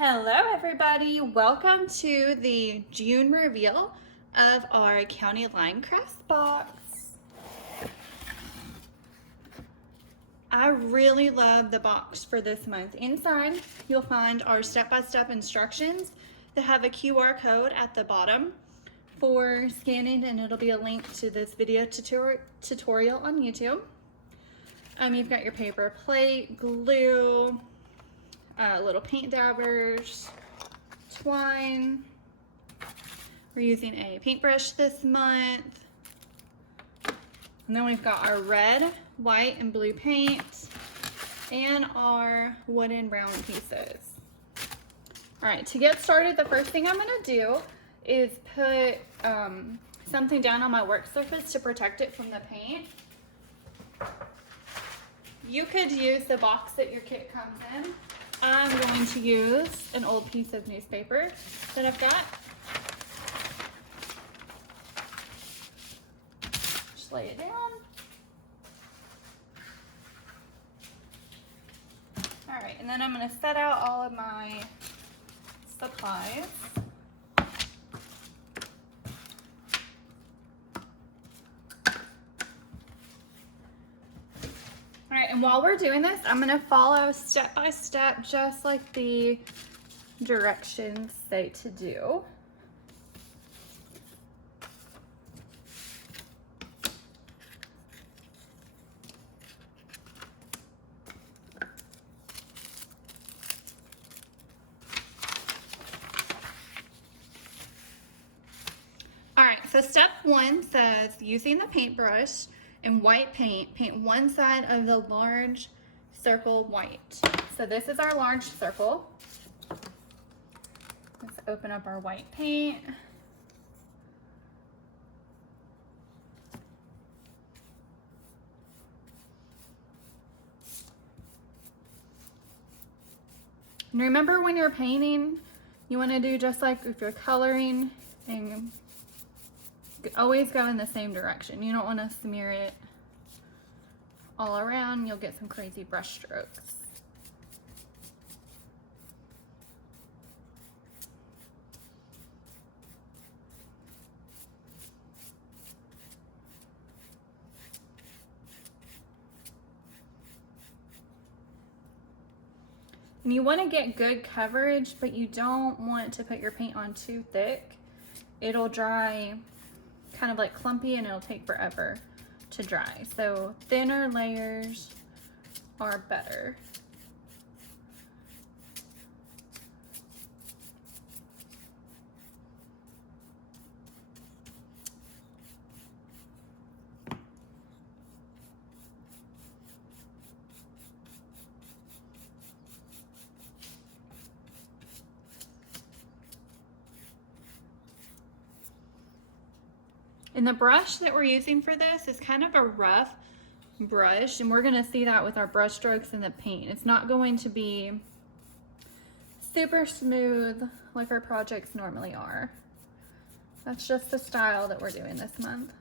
Hello everybody, welcome to the June reveal of our County Line Crafts box. I really love the box for this month. Inside you'll find our step-by-step instructions that have a QR code at the bottom for scanning, and it'll be a link to this video tutorial on YouTube. You've got your paper plate, glue, little paint dabbers, twine. We're using a paintbrush this month. And then we've got our red, white, and blue paint and our wooden round pieces. All right, to get started, the first thing I'm gonna do is put something down on my work surface to protect it from the paint. You could use the box that your kit comes in. I'm going to use an old piece of newspaper that I've got. Just lay it down. All right, and then I'm going to set out all of my supplies. And while we're doing this, I'm going to follow step by step, just like the directions say to do. All right, so step one says using the paintbrush and white paint, paint one side of the large circle white. So this is our large circle. Let's open up our white paint. And remember, when you're painting, you want to do just like if you're coloring, and always go in the same direction. You don't want to smear it all around. You'll get some crazy brush strokes. And you want to get good coverage, but you don't want to put your paint on too thick. It'll dry kind of like clumpy, and it'll take forever to dry. So thinner layers are better. And the brush that we're using for this is kind of a rough brush, and we're gonna see that with our brush strokes in the paint. It's not going to be super smooth like our projects normally are. That's just the style that we're doing this month.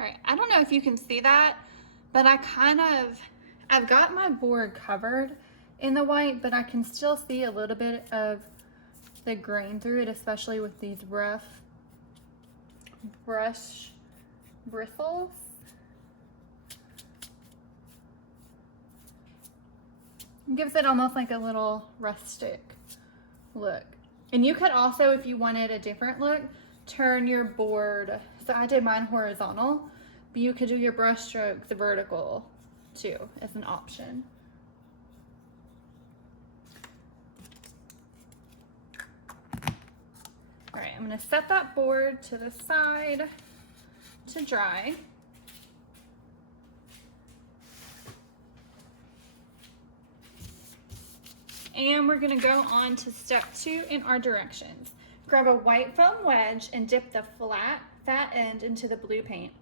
All right, I don't know if you can see that, but I've got my board covered in the white, but I can still see a little bit of the grain through it, especially with these rough brush bristles. It gives it almost like a little rustic look. And you could also, if you wanted a different look, turn your board. So I did mine horizontal, but you could do your brush strokes vertical too as an option. All right, I'm gonna set that board to the side to dry. And we're gonna go on to step 2 in our directions. Grab a white foam wedge and dip the fat end into the blue paint.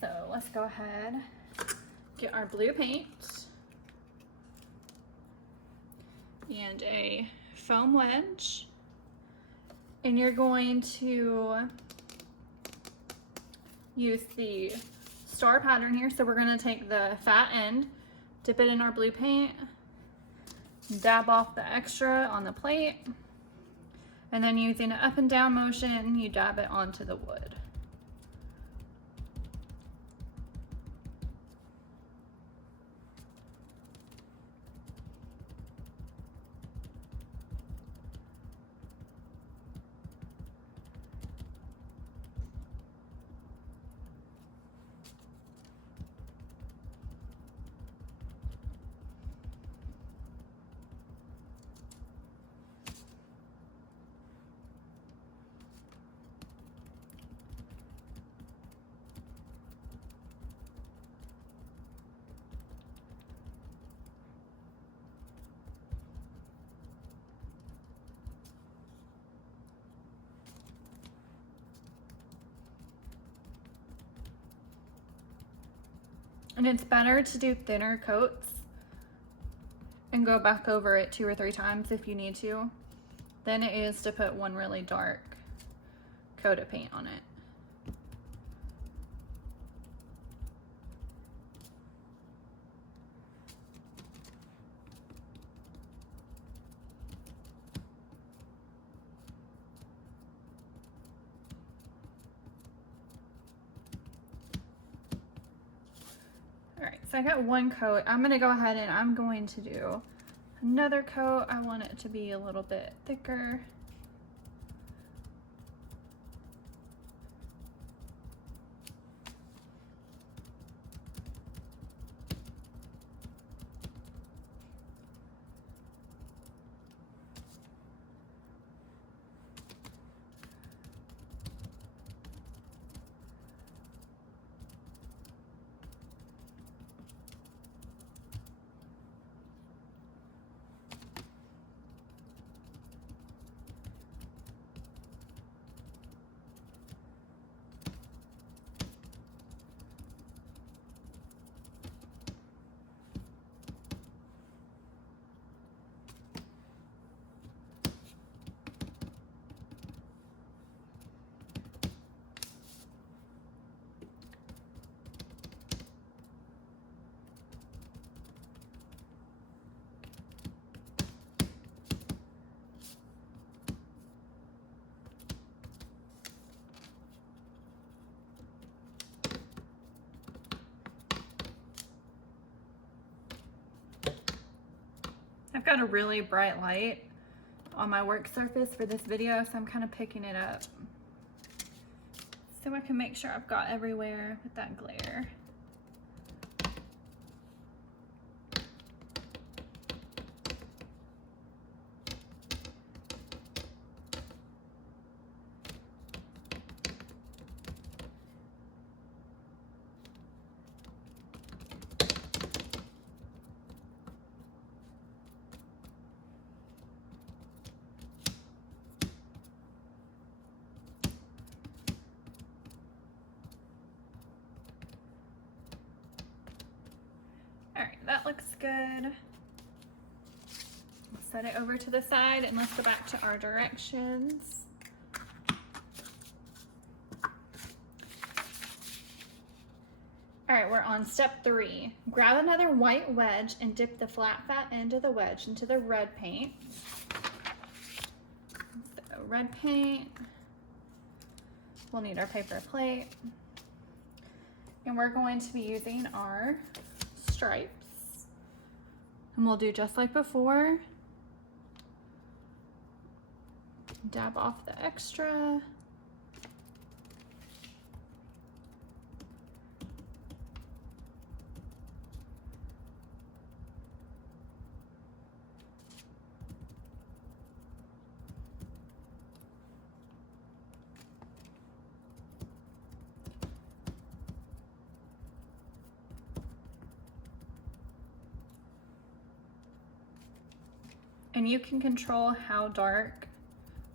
So let's go ahead, get our blue paint and a foam wedge. And you're going to use the star pattern here. So we're gonna take the fat end, dip it in our blue paint, dab off the extra on the plate, and then using an up and down motion, you dab it onto the wood. And it's better to do thinner coats and go back over it 2 or 3 times if you need to than it is to put one really dark coat of paint on it. All right, so I got one coat. I'm gonna go ahead and I'm going to do another coat. I want it to be a little bit thicker. I've got a really bright light on my work surface for this video, so I'm kind of picking it up so I can make sure I've got everywhere with that glare. All right, that looks good. Set it over to the side and let's go back to our directions. All right, we're on step 3. Grab another white wedge and dip the fat end of the wedge into the red paint. So red paint. We'll need our paper plate. And we're going to be using our stripes. And we'll do just like before. Dab off the extra. And you can control how dark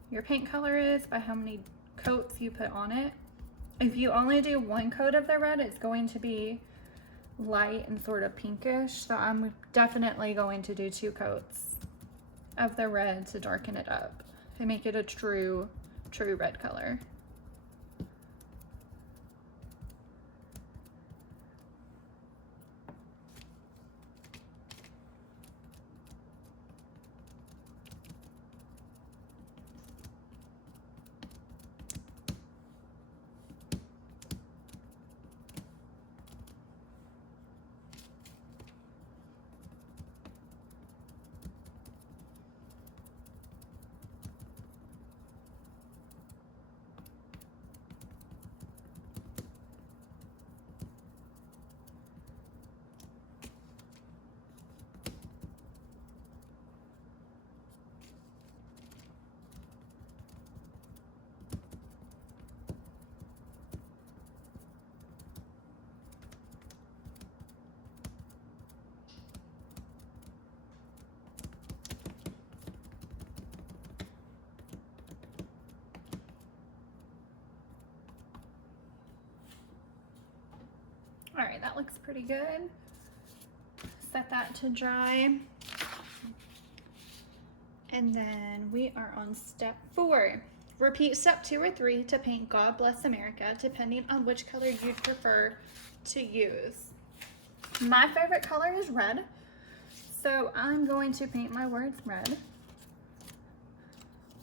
your paint color is by how many coats you put on it. If you only do one coat of the red, it's going to be light and sort of pinkish. So I'm definitely going to do 2 coats of the red to darken it up and make it a true red color. All right, that looks pretty good. Set that to dry. And then we are on step 4. Repeat step 2 or 3 to paint God Bless America, depending on which color you'd prefer to use. My favorite color is red, so I'm going to paint my words red.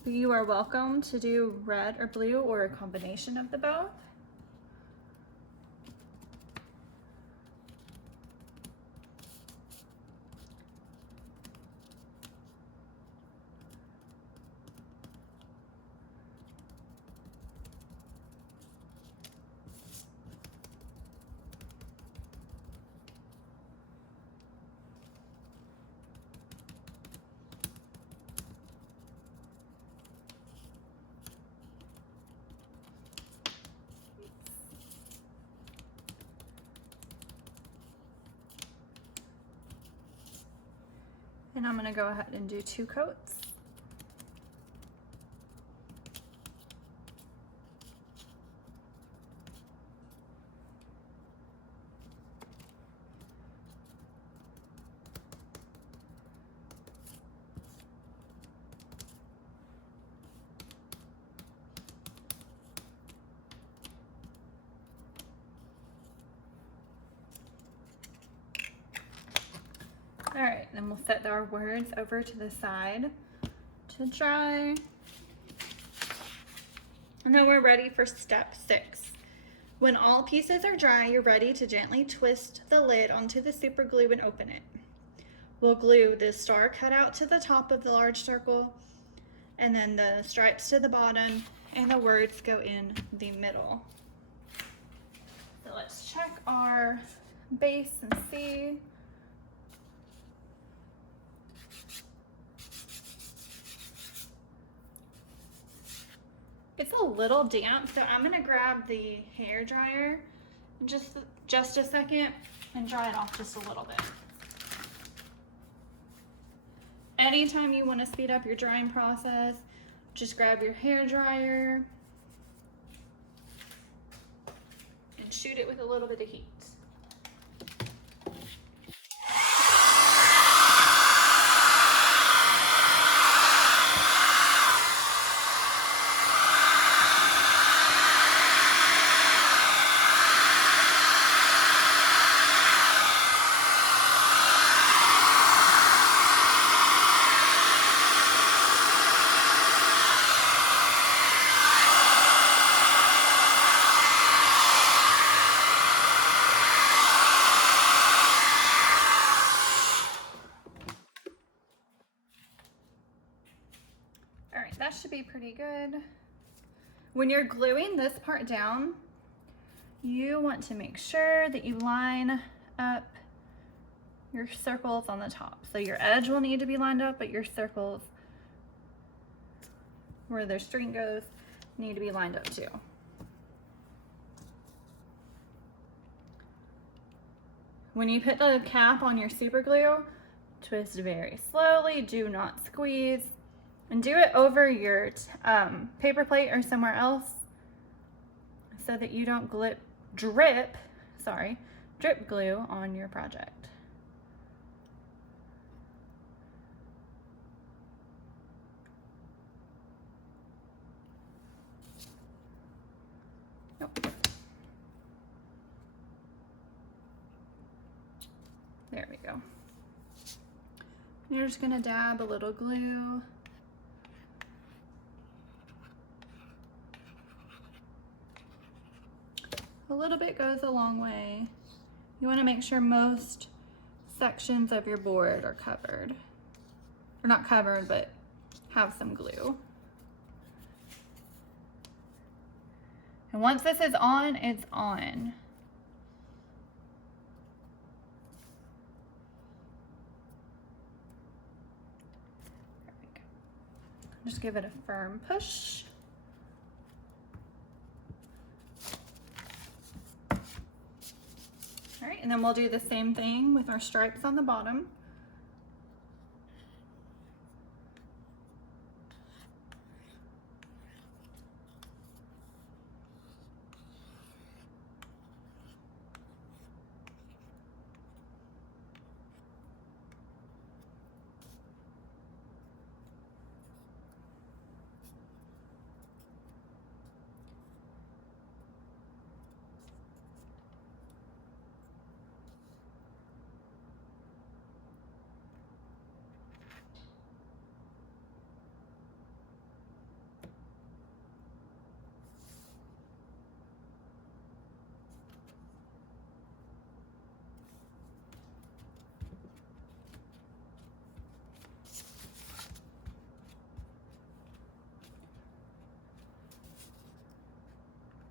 You are welcome to do red or blue or a combination of the both. And I'm gonna go ahead and do 2 coats. All right, then we'll set our words over to the side to dry. And then we're ready for step 6. When all pieces are dry, you're ready to gently twist the lid onto the super glue and open it. We'll glue the star cutout to the top of the large circle, and then the stripes to the bottom, and the words go in the middle. So let's check our base and see. It's a little damp, so I'm gonna grab the hair dryer in just a second and dry it off just a little bit. Anytime you want to speed up your drying process, just grab your hair dryer and shoot it with a little bit of heat. good. When you're gluing this part down, you want to make sure that you line up your circles on the top. So your edge will need to be lined up, but your circles where the string goes need to be lined up too. When you put the cap on your super glue, twist very slowly, do not squeeze, and do it over your paper plate or somewhere else so that you don't drip glue on your project. Nope. There we go. You're just gonna dab a little glue. A little bit goes a long way. You wanna make sure most sections of your board are covered. Or not covered, but have some glue. And once this is on, it's on. Just give it a firm push. All right, and then we'll do the same thing with our stripes on the bottom.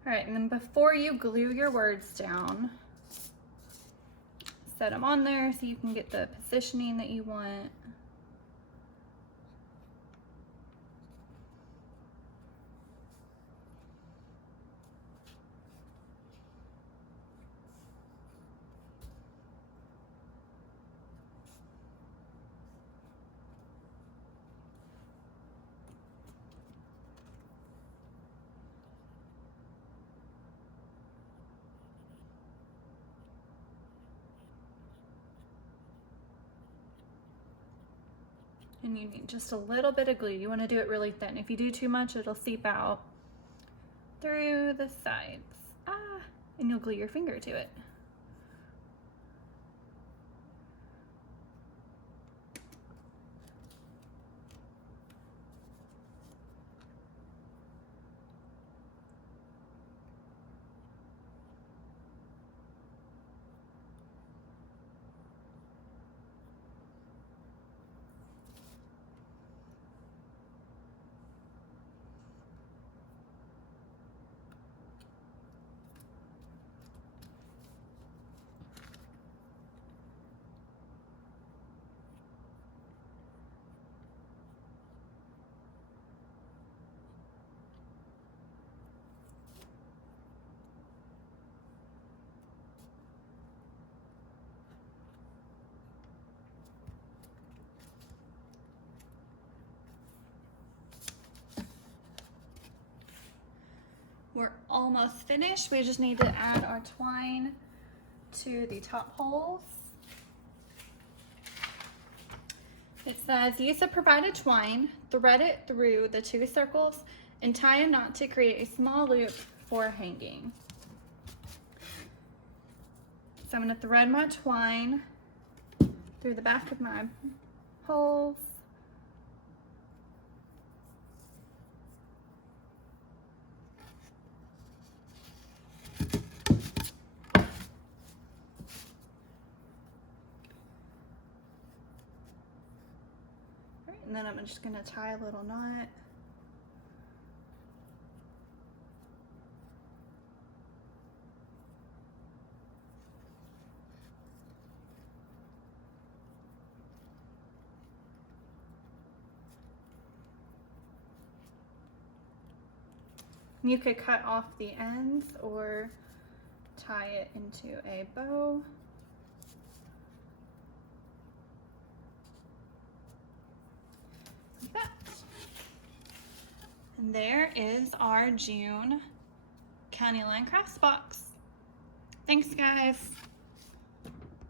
All right, and then before you glue your words down, set them on there so you can get the positioning that you want. And you need just a little bit of glue. You want to do it really thin. If you do too much, it'll seep out through the sides. And you'll glue your finger to it. We're almost finished. We just need to add our twine to the top holes. It says, use the provided twine, thread it through the 2 circles, and tie a knot to create a small loop for hanging. So I'm going to thread my twine through the back of my holes. And then I'm just going to tie a little knot. You could cut off the ends or tie it into a bow. Like that. And there is our June County Line Crafts box. Thanks, guys.